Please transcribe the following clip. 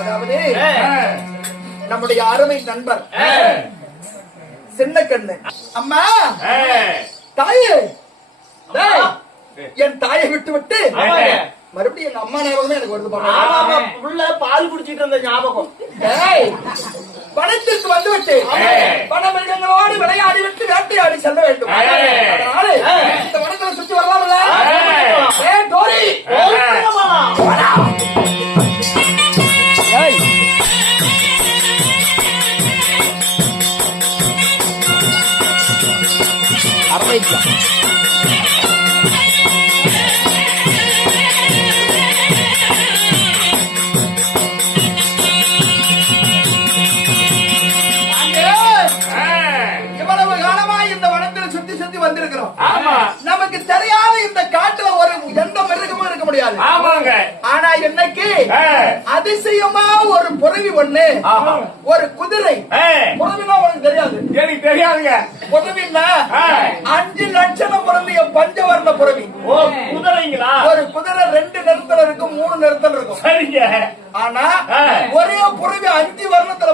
அதாவது நம்முடைய அருமை நண்பர் சின்ன கண்ணு அம்மா தாயே என் தாயை விட்டு விட்டு மறுபடியும் எங்க அம்மா ஞாபகமே எனக்கு வருது. உள்ள பால் குடிச்சிட்டு இருந்த ஞாபகம். பணத்திற்கு வந்துவிட்டு பணமிருகங்களோடு விளையாடி விட்டு வேட்டையாடி செல்ல வேண்டும். அதனால இந்த வனத்துல சுற்றி வரலாம்ல. நமக்கு தெரியாத இந்த காட்டுல ஒரு எந்த மிருகமும் இருக்க முடியாது. ஆனா இன்னைக்கு அதிசயமா ஒரு புறவி ஒண்ணு, ஒரு குதிரை. புறவினா உனக்கு தெரியாது? எனக்கு தெரியாதுங்க. புறவின்னா 5 லட்சம் பிறந்திய பஞ்சவர்ண புறவி. குதிரைங்களா? ஒரு குதிரை 2 நிறத்துல இருக்கும், 3 நிறத்துல இருக்கும். சரிங்க. ஆனா ஒரே புறவி 5 வர்ணத்துல